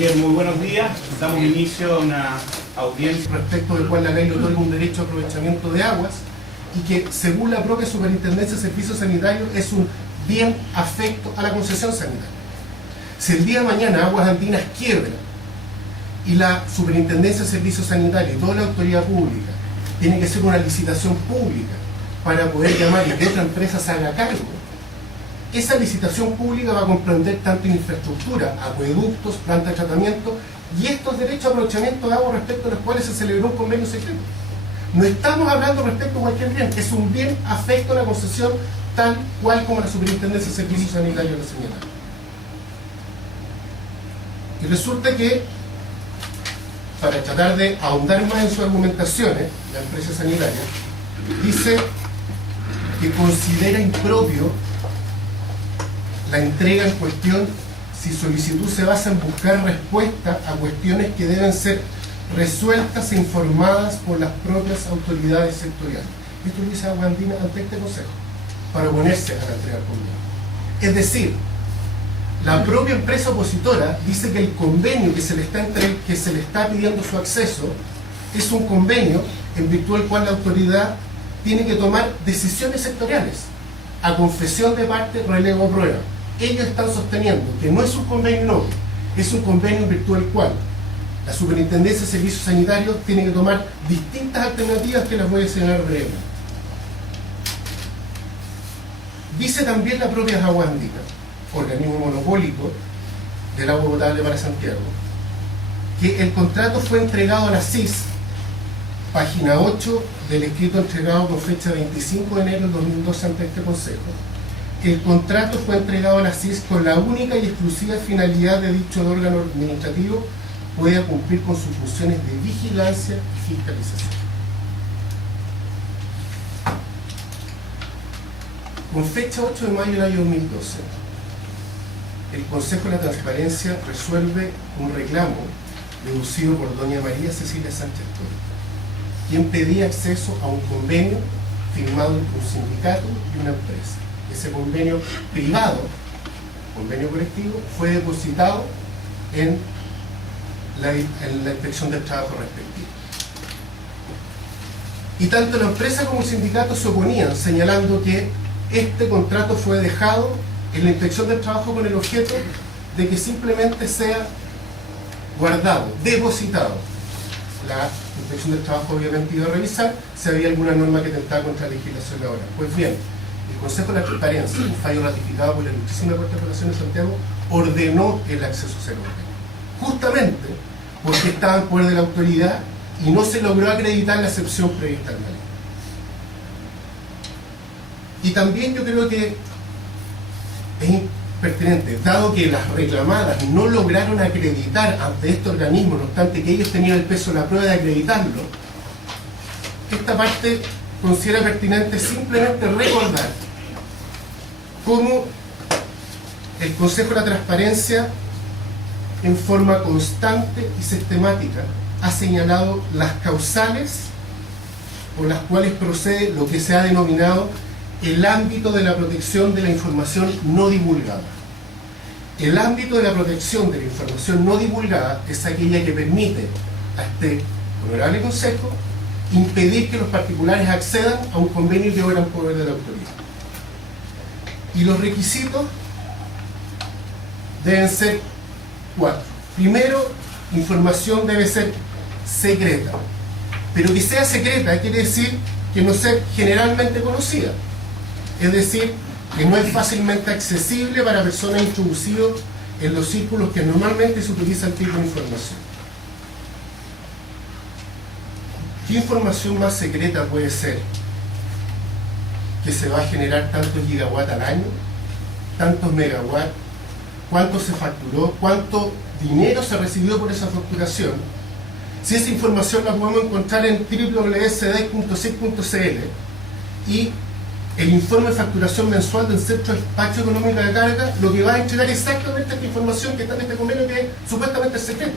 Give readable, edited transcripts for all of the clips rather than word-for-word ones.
Bien, muy buenos días. Damos inicio a una audiencia respecto del cual la ley le otorga un derecho a aprovechamiento de aguas y que, según la propia Superintendencia de Servicios Sanitarios, es un bien afecto a la concesión sanitaria. Si el día de mañana Aguas Andinas quiebra y la Superintendencia de Servicios Sanitarios y toda la autoridad pública tiene que hacer una licitación pública para poder llamar y que otra empresa se haga cargo, esa licitación pública va a comprender tanto infraestructura, acueductos, planta de tratamiento y estos derechos de aprovechamiento de agua respecto a los cuales se celebró un convenio secreto. No estamos hablando respecto a cualquier bien, es un bien afecto a la concesión tal cual como la Superintendencia de Servicios Sanitarios lo señala. Y resulta que, para tratar de ahondar más en sus argumentaciones, la empresa sanitaria dice que considera impropio la entrega en cuestión si solicitud se basa en buscar respuesta a cuestiones que deben ser resueltas e informadas por las propias autoridades sectoriales. Esto lo dice Aguas Andinas ante este Consejo, para oponerse a la entrega del convenio. Es decir, la propia empresa opositora dice que el convenio que se le está pidiendo su acceso es un convenio en virtud del cual la autoridad tiene que tomar decisiones sectoriales, a confesión de parte, relevo o prueba. Ellos están sosteniendo que no es un convenio nuevo, es un convenio en virtud del cual la Superintendencia de Servicios Sanitarios tiene que tomar distintas alternativas que las voy a señalar brevemente. Dice también la propia Aguas Andinas, organismo monopólico del agua potable para Santiago, que el contrato fue entregado a la CIS, página 8 del escrito entregado con fecha 25 de enero del 2012 ante este Consejo, que el contrato fue entregado a la CIS con la única y exclusiva finalidad de dicho órgano administrativo pueda cumplir con sus funciones de vigilancia y fiscalización. Con fecha 8 de mayo del año 2012, el Consejo de la Transparencia resuelve un reclamo deducido por doña María Cecilia Sánchez Torres, quien pedía acceso a un convenio firmado entre un sindicato y una empresa. Ese convenio privado, convenio colectivo, fue depositado en la inspección del trabajo respectiva. Y tanto la empresa como el sindicato se oponían, señalando que este contrato fue dejado en la inspección del trabajo con el objeto de que simplemente sea guardado, depositado. La inspección del trabajo obviamente iba a revisar si había alguna norma que tentaba contra la legislación laboral. Pues bien, el Consejo de la Transparencia, un fallo ratificado por la ilustrísima Corte de Apelaciones de Santiago, ordenó el acceso a ese convenio, justamente porque estaba en poder de la autoridad y no se logró acreditar la excepción prevista en la ley. Y también yo creo que es pertinente, dado que las reclamadas no lograron acreditar ante este organismo, no obstante que ellos tenían el peso de la prueba de acreditarlo, esta parte considera pertinente simplemente recordar cómo el Consejo de la Transparencia, en forma constante y sistemática, ha señalado las causales por las cuales procede lo que se ha denominado el ámbito de la protección de la información no divulgada. El ámbito de la protección de la información no divulgada es aquella que permite a este honorable Consejo impedir que los particulares accedan a un convenio que obra en poder de la autoridad. Y los requisitos deben ser 4. Primero, información debe ser secreta. Pero que sea secreta quiere decir que no sea generalmente conocida. Es decir, que no es fácilmente accesible para personas introducidas en los círculos que normalmente se utiliza el tipo de información. ¿Qué información más secreta puede ser? Que se va a generar tantos gigawatts al año, tantos megawatts, cuánto se facturó, cuánto dinero se recibió por esa facturación. Si esa información la podemos encontrar en www.cdec.cip.cl y el informe de facturación mensual del Centro de Despacho Económico de Carga, lo que va a entregar exactamente esta información que está en este convenio, que supuestamente es secreto.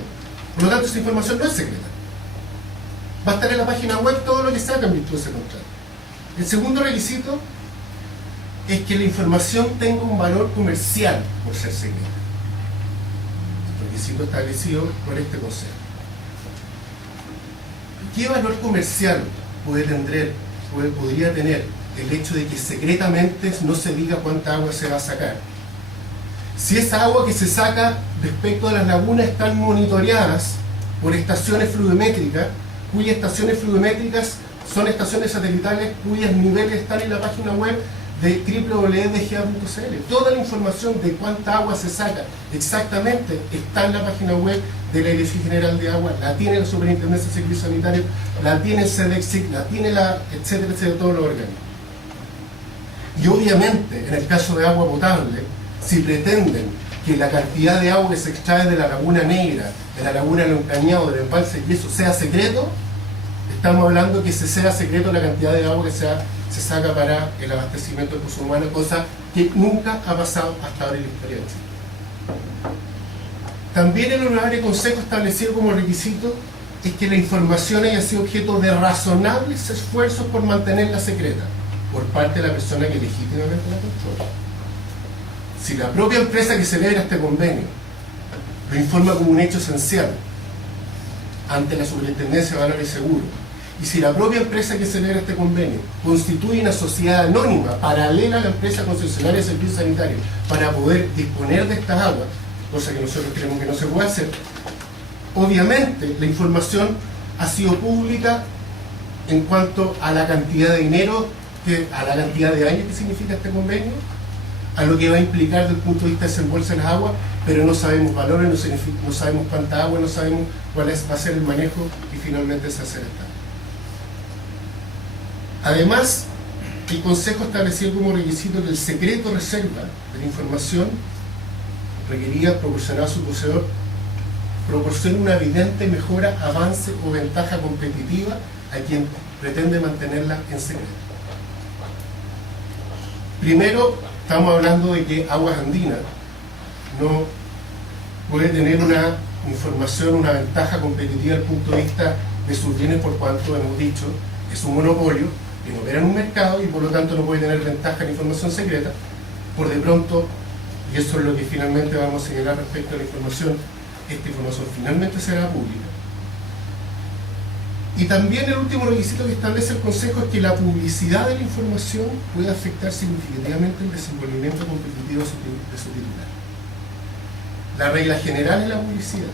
Por lo tanto, esa información no es secreta. Va a estar en la página web todo lo que se haga en virtud de ese contrato. El segundo requisito es que la información tenga un valor comercial por ser secreta. requisito establecido por este Consejo. ¿Qué valor comercial podría tener el hecho de que secretamente no se diga cuánta agua se va a sacar? Si esa agua que se saca respecto a las lagunas están monitoreadas por estaciones fluvimétricas, cuyas estaciones fluvimétricas son estaciones satelitales cuyos niveles están en la página web de www.dga.cl. Toda la información de cuánta agua se saca exactamente está en la página web de la Dirección General de Agua, la tiene la Superintendencia de Servicios Sanitarios, la tiene el CEDEXIC, la tiene etcétera, todos los organismos. Y obviamente, en el caso de agua potable, si pretenden que la cantidad de agua que se extrae de la Laguna Negra, de la Laguna Loncañado, del embalse y eso sea secreto, estamos hablando que sea secreto la cantidad de agua que se saca para el abastecimiento del consumo humano, cosa que nunca ha pasado hasta ahora en la historia de Chile. También el Honorable Consejo estableció como requisito es que la información haya sido objeto de razonables esfuerzos por mantenerla secreta por parte de la persona que legítimamente la controla. Si la propia empresa que celebra este convenio lo informa como un hecho esencial ante la Superintendencia de Valores y Seguros, y si la propia empresa que celebra este convenio constituye una sociedad anónima paralela a la empresa concesionaria de servicios sanitarios para poder disponer de estas aguas, cosa que nosotros creemos que no se puede hacer, obviamente la información ha sido pública en cuanto a la cantidad de dinero, a la cantidad de años que significa este convenio, a lo que va a implicar desde el punto de vista de desembolso de las aguas, pero no sabemos valores, no sabemos cuánta agua, no sabemos cuál va a ser el manejo y finalmente se hace esta. Además, el Consejo estableció como requisito que el secreto reserva de la información requería proporcionar a su poseedor proporcione una evidente mejora, avance o ventaja competitiva a quien pretende mantenerla en secreto. Primero, estamos hablando de que Aguas Andinas no puede tener una información, una ventaja competitiva desde el punto de vista de sus bienes, por cuanto hemos dicho es un monopolio que no opera en un mercado y por lo tanto no puede tener ventaja en información secreta. Por de pronto, y eso es lo que finalmente vamos a señalar respecto a la información, esta información finalmente será pública. Y también el último requisito que establece el Consejo es que la publicidad de la información puede afectar significativamente el desenvolvimiento competitivo de su titular. La regla general es la publicidad.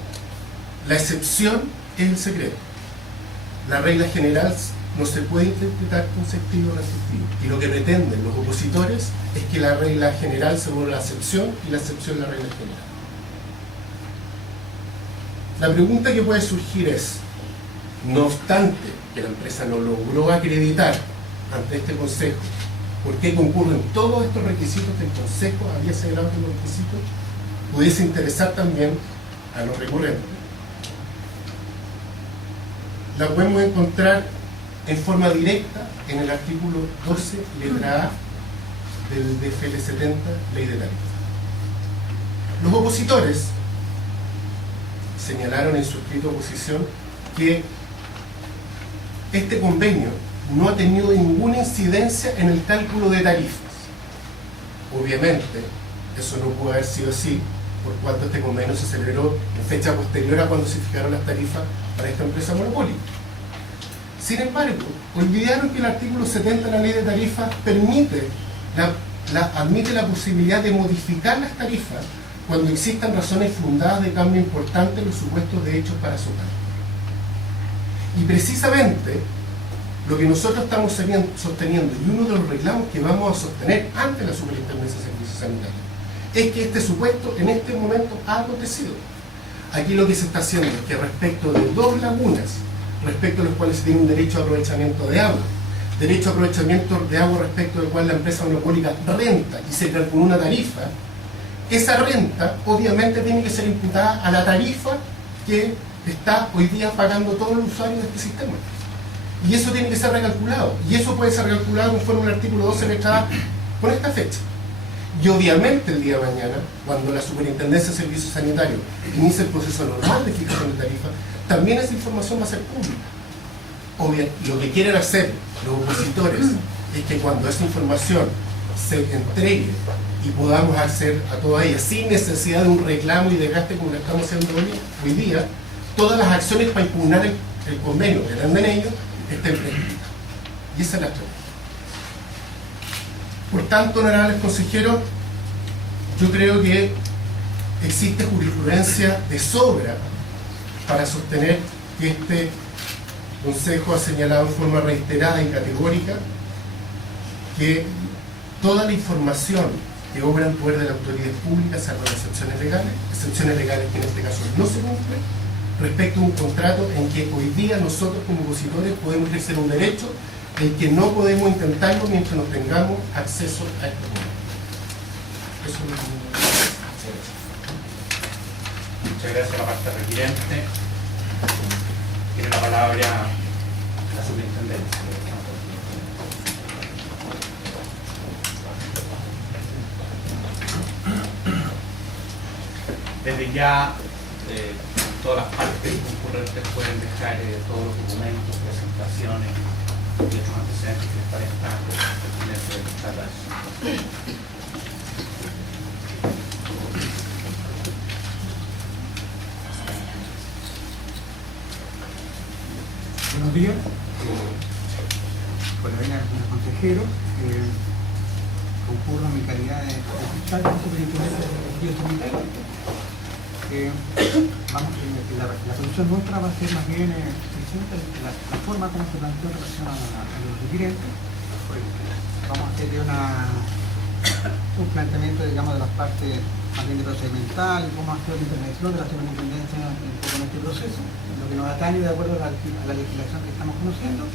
La excepción es el secreto. La regla general no se puede interpretar con sentido restrictivo. Y lo que pretenden los opositores es que la regla general se vuelva la excepción y la excepción la regla general. La pregunta que puede surgir es, no obstante que la empresa no logró acreditar ante este Consejo por qué concurren todos estos requisitos que el Consejo había señalado que los requisitos, pudiese interesar también a los recurrentes. La podemos encontrar en forma directa en el artículo 12, letra A del DFL 70, Ley de Tarifas. Los opositores señalaron en su escrito de oposición que este convenio no ha tenido ninguna incidencia en el cálculo de tarifas. Obviamente, eso no pudo haber sido así, por cuanto este convenio se celebró en fecha posterior a cuando se fijaron las tarifas para esta empresa monopólica. Sin embargo, olvidaron que el artículo 70 de la Ley de Tarifas admite la posibilidad de modificar las tarifas cuando existan razones fundadas de cambio importante en los supuestos de hechos para su cálculo. Y precisamente lo que nosotros estamos sosteniendo, y uno de los reclamos que vamos a sostener ante la Superintendencia de Servicios Sanitarios, es que este supuesto en este momento ha acontecido. Aquí lo que se está haciendo es que respecto de dos lagunas, respecto a los cuales se tiene un derecho a aprovechamiento de agua, derecho a aprovechamiento de agua respecto del cual la empresa monopólica renta y se calcula una tarifa, esa renta obviamente tiene que ser imputada a la tarifa que está hoy día pagando todos los usuarios de este sistema. Y eso tiene que ser recalculado. Y eso puede ser recalculado conforme al artículo 12 letra A con esta fecha. Y obviamente el día de mañana, cuando la Superintendencia de Servicios Sanitarios inicie el proceso normal de fijación de tarifa, también esa información va a ser pública. Lo que quieren hacer los opositores es que cuando esa información se entregue y podamos acceder a toda ella sin necesidad de un reclamo y desgaste como lo estamos haciendo hoy día, todas las acciones para impugnar el convenio del andeneño estén prescritas. Y esa es la estrategia. Por tanto, honorables consejeros, yo creo que existe jurisprudencia de sobra para sostener que este Consejo ha señalado en forma reiterada y categórica que toda la información que obra en poder de la autoridad pública, salvo las excepciones legales que en este caso no se cumplen, respecto a un contrato en que hoy día nosotros como opositores podemos ejercer un derecho en que no podemos intentarlo mientras no tengamos acceso a este momento. Eso es lo que... Muchas gracias a la parte requirente. Tiene la palabra la superintendencia. Desde ya, todas las partes concurrentes pueden dejar todos los documentos, presentaciones y otros antecedentes que les parezcan pertinentes de tratar. Buenos días. Por la venia de los consejeros, concurro en mi calidad de fiscal de superintendencia de Río Sanitario. La solución nuestra va a ser más bien la forma como se planteó en relación a los requirentes. Vamos a hacer un planteamiento, digamos, de las partes más bien de procedimental y cómo hacer la intervención de la superintendencia en este proceso, lo que nos atañe de acuerdo a la legislación que estamos conociendo.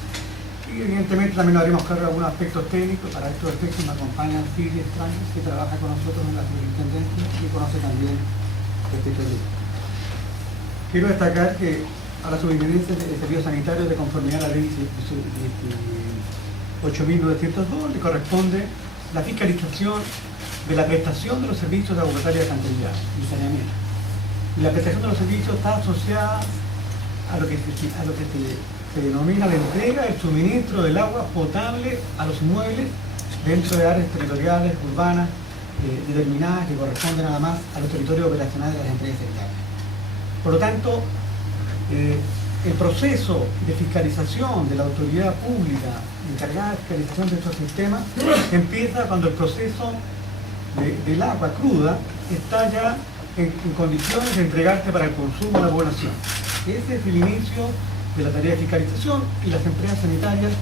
Y evidentemente también nos haremos cargo de algunos aspectos técnicos. Para estos efectos me acompañan Silvia Estrangis, que trabaja con nosotros en la superintendencia y conoce también este proyecto. Quiero destacar que a la superintendencia de servicios sanitarios, de conformidad a la ley 8.902, le corresponde la fiscalización de la prestación de los servicios de agua potable y alcantarillado y saneamiento. Y la prestación de los servicios está asociada a lo que se denomina la entrega del suministro del agua potable a los inmuebles dentro de áreas territoriales, urbanas, determinadas, que corresponden nada más a los territorios operacionales de las empresas sanitarias. Por lo tanto, el proceso de fiscalización de la autoridad pública encargada de fiscalización de estos sistemas empieza cuando el proceso del agua cruda está ya en condiciones de entregarse para el consumo de la población. Ese es el inicio de la tarea de fiscalización, y las empresas sanitarias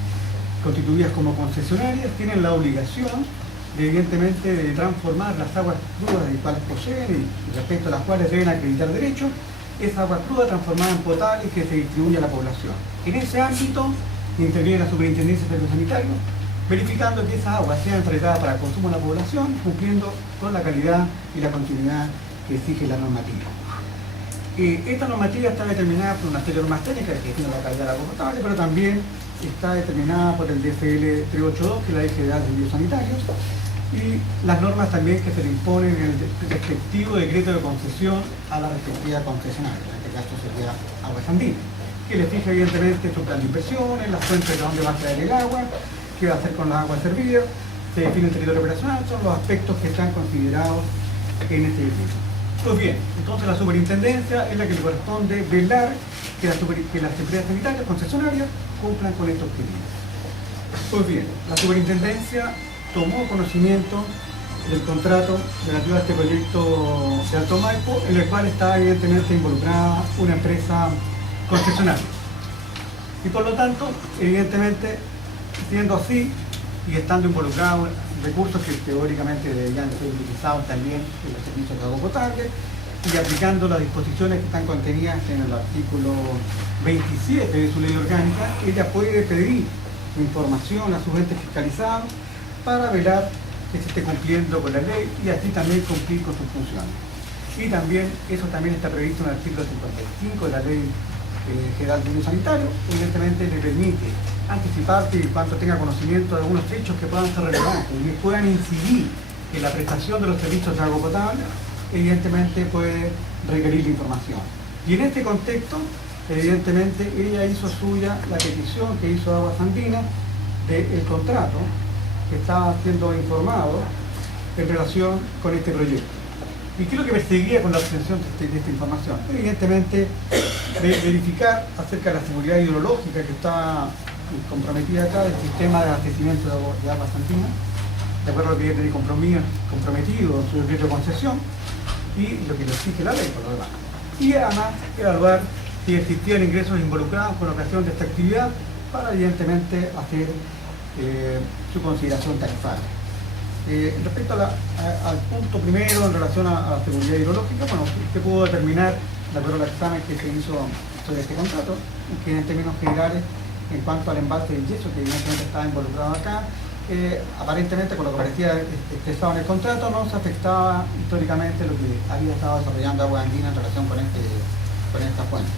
constituidas como concesionarias tienen la obligación de, evidentemente, de transformar las aguas crudas de cuales poseen y respecto a las cuales deben acreditar derechos, esa agua cruda transformada en potable y que se distribuye a la población. En ese ámbito interviene la Superintendencia de Servicios Sanitarios, verificando que esas aguas sean tratadas para el consumo de la población, cumpliendo con la calidad y la continuidad que exige la normativa. Esta normativa está determinada por una serie de normas técnicas que define la calidad del agua potable, pero también está determinada por el DFL 382, que es la Ley General de Servicios Sanitarios, y las normas también que se le imponen en el respectivo decreto de concesión a la respectiva concesionaria, en este caso sería Aguas Andinas, que le fija evidentemente su plan de inversiones, las fuentes de dónde va a traer el agua, qué va a hacer con las aguas servidas, se define el territorio operacional, son los aspectos que están considerados en este decreto. Pues bien, entonces la superintendencia es la que le corresponde velar que las empresas sanitarias concesionarias cumplan con estos objetivos. Pues bien, la superintendencia tomó conocimiento del contrato relativo a este proyecto de Alto Maipo, en el cual está evidentemente involucrada una empresa concesionaria. Y por lo tanto, evidentemente, siendo así y estando involucrados recursos que teóricamente deberían ser utilizados también en los servicios de agua potable, y aplicando las disposiciones que están contenidas en el artículo 27 de su ley orgánica, ella puede pedir información a sus entes fiscalizados para velar que se esté cumpliendo con la ley y así también cumplir con sus funciones. Y también, eso también está previsto en el artículo 55 de la Ley General de Servicios Sanitarios, evidentemente le permite anticiparse y cuanto tenga conocimiento de algunos hechos que puedan ser relevantes y que puedan incidir en la prestación de los servicios de agua potable, evidentemente puede requerir la información. Y en este contexto, evidentemente, ella hizo suya la petición que hizo Aguas Andinas del contrato que estaba siendo informado en relación con este proyecto. ¿Y qué es lo que perseguía con la obtención de esta información? Evidentemente, verificar acerca de la seguridad hidrológica que está comprometida acá del sistema de abastecimiento de aguas andinas, de acuerdo a lo que ya tenía comprometido en su decreto de concesión y lo que le exige la ley por lo demás. Y además evaluar si existían ingresos involucrados con ocasión de esta actividad para evidentemente hacer su consideración tarifaria. Respecto al punto primero en relación a la seguridad hidrológica, bueno, se pudo determinar, de acuerdo al examen que se hizo sobre este contrato, que en términos generales, en cuanto al embalse del yeso, que evidentemente estaba involucrado acá, aparentemente con lo que parecía expresado en el contrato no se afectaba históricamente lo que había estado desarrollando Agua Andina en relación con esta fuente.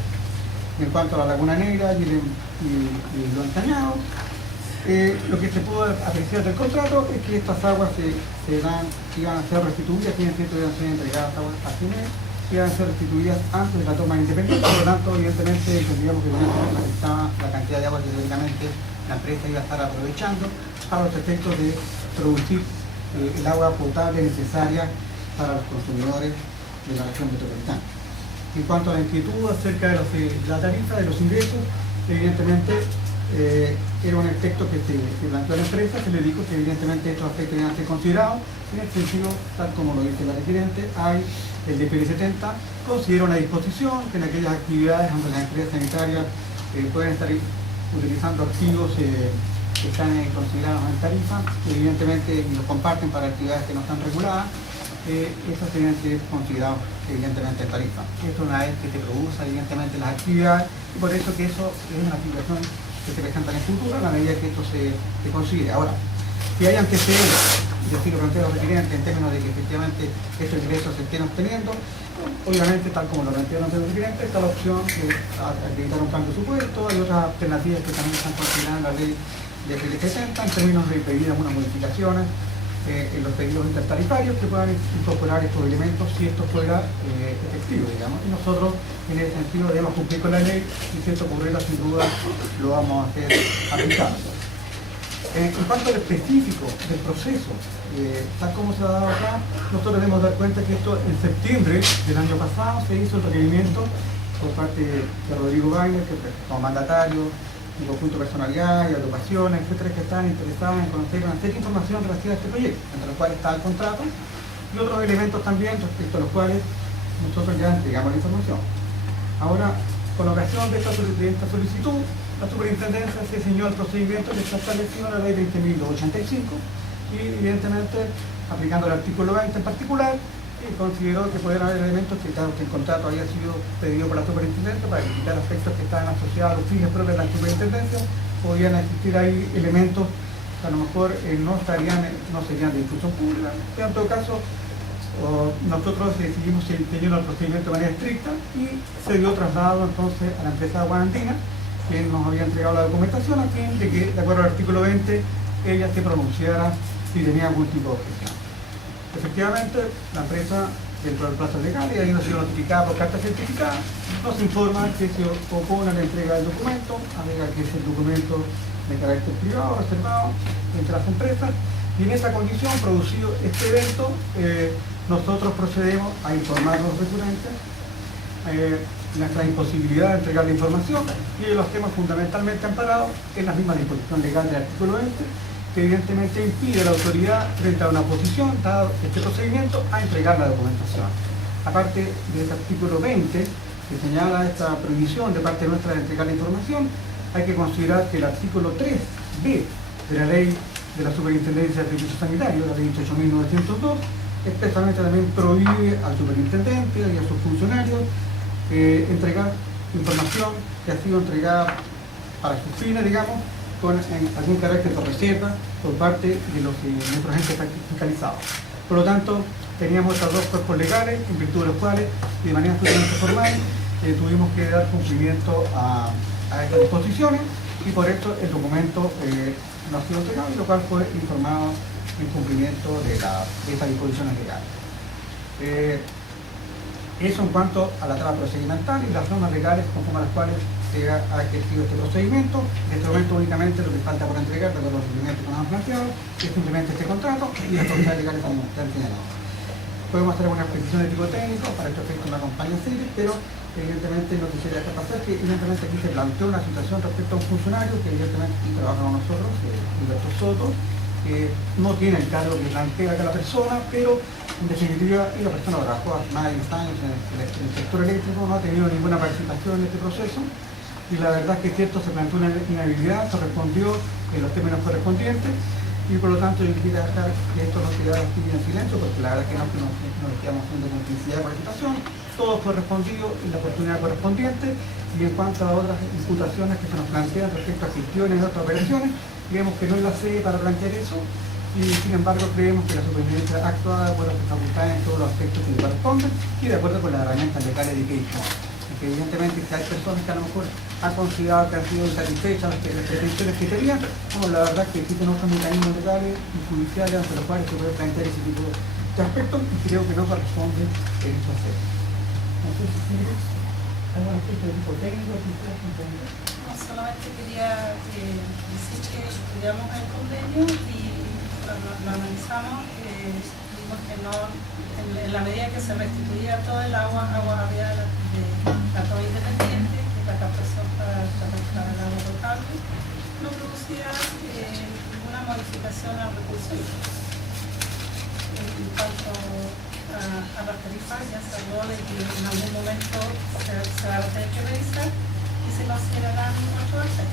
En cuanto a la Laguna Negra y lo encañado, lo que se pudo apreciar del contrato es que estas aguas iban a ser restituidas, tienen cierto iban a ser entregadas a CINER, iban a ser restituidas antes de la toma independiente, por lo tanto, evidentemente, entendíamos que afectaba la cantidad de agua que teóricamente la empresa iba a estar aprovechando para los efectos de producir el agua potable necesaria para los consumidores de la región metropolitana. En cuanto a la inquietud acerca de la tarifa, de los ingresos, evidentemente era un aspecto que se planteó a la empresa, se le dijo que evidentemente estos aspectos iban a ser considerados, en el sentido, tal como lo dice la requerente, hay el DPL 70, considera una disposición que en aquellas actividades donde las empresas sanitarias pueden estar utilizando activos que están considerados en tarifa, evidentemente los comparten para actividades que no están reguladas, esas deben ser consideradas evidentemente en tarifa. Esto una vez que se produzcan evidentemente las actividades, y por eso que eso es una situación que se presenta en el futuro a la medida que esto se considere. Ahora, si hay antecedentes, y así lo plantea los requerentes en términos de que efectivamente estos ingresos se estén obteniendo, obviamente, tal como lo plantearon los requerentes, está la opción de acreditar un plan de supuesto, hay otras alternativas que también están consideradas en la ley de FL60 en términos de pedir algunas modificaciones en los pedidos intertarifarios que puedan incorporar estos elementos si esto fuera efectivo, digamos. Y nosotros, en ese sentido, debemos cumplir con la ley y si esto ocurriera, sin duda, lo vamos a hacer aplicando. En cuanto al específico del proceso, tal como se ha dado acá, nosotros debemos dar cuenta que esto en septiembre del año pasado se hizo el requerimiento por parte de Rodrigo Bainer, que como mandatario, un conjunto de personalidades, agrupaciones, etcétera, que están interesadas en conocer una serie de información relativa a este proyecto, entre los cuales está el contrato y otros elementos también respecto a los cuales nosotros ya entregamos la información. Ahora, con ocasión de esta solicitud, la superintendencia se ciñó al procedimiento que está establecido en la ley 20.285 y, evidentemente, aplicando el artículo 20 en particular, consideró que podían haber elementos que, claro, que el contrato había sido pedido por la superintendencia para evitar aspectos que estaban asociados a los fines propios de la superintendencia, podían existir ahí elementos que a lo mejor no serían de discusión pública. En todo caso, nosotros decidimos seguir el procedimiento de manera estricta y se dio traslado entonces a la empresa de Agua Andina, que nos había entregado la documentación a fin de que, de acuerdo al artículo 20, ella se pronunciara si tenía algún tipo de objeción. Efectivamente, la empresa, dentro del plazo legal, y habiendo sido notificada por carta certificada, nos informa que se opone a la entrega del documento, alega que es el documento de carácter privado, reservado entre las empresas, y en esa condición, producido este evento, nosotros procedemos a informar a los recurrentes nuestra imposibilidad de entregar la información y lo hacemos fundamentalmente amparados en la misma disposición legal del artículo 20, que evidentemente impide a la autoridad, frente a una oposición, dado este procedimiento, a entregar la documentación. Aparte de este artículo 20, que señala esta prohibición de parte nuestra de entregar la información, hay que considerar que el artículo 3b de la ley de la Superintendencia de Servicios Sanitarios, la ley 18.902, expresamente también prohíbe al superintendente y a sus funcionarios entregar información que ha sido entregada para sus fines, digamos, con algún carácter de reserva por parte de nuestros entes fiscalizados. Por lo tanto, teníamos estos dos cuerpos legales, en virtud de los cuales, de manera absolutamente formal, tuvimos que dar cumplimiento a estas disposiciones y por esto el documento no ha sido entregado, y lo cual fue informado en cumplimiento de estas disposiciones legales. Eso en cuanto a la trama procedimental y las normas legales conforme a las cuales se ha ejercido este procedimiento. En este momento únicamente lo que falta por entregar de los requerimientos que nos han planteado es simplemente este contrato y las autoridades legales como están señalados. Podemos hacer algunas precisiones de tipo técnico, para este efecto me acompaña Ciri, pero evidentemente no quisiera dejar pasar que evidentemente aquí se planteó una situación respecto a un funcionario que evidentemente aquí trabaja con nosotros, Gilberto Soto, que no tiene el cargo que plantea acá la persona, pero en definitiva la persona trabajó hace más de 10 años en el sector eléctrico, no ha tenido ninguna participación en este proceso y la verdad es que es cierto, se planteó una inhabilidad, se respondió en los términos correspondientes y por lo tanto yo quisiera dejar que esto no quedara aquí en silencio porque la verdad es que no nos quedamos haciendo complicidad de participación, todo fue respondido en la oportunidad correspondiente y en cuanto a otras imputaciones que se nos plantean respecto a gestiones de otras operaciones, creemos que no es la sede para plantear eso y sin embargo creemos que la superintendencia ha actuado por las facultades en todos los aspectos que le corresponden y de acuerdo con las herramientas legales de que dispone. Porque evidentemente si hay personas que a lo mejor han considerado que han sido insatisfechas las pretensiones que tenían, bueno, la verdad es que existen otros mecanismos legales y judiciales ante los cuales se puede plantear ese tipo de aspectos y creo que no corresponde en eso hacer. No sé si tienes algún aspecto de tipo técnico, si ustedes comprenden. No, solamente quería decir que estudiamos el convenio y lo analizamos, vimos que no, en la medida que se restituía todo el agua había de la toma independiente, que es la captación para el agua potable, no producía ninguna modificación al recurso hídrico. En cuanto a las tarifas, ya se habló de que en algún momento se va a tener que revisar y se considerarán 8 veces.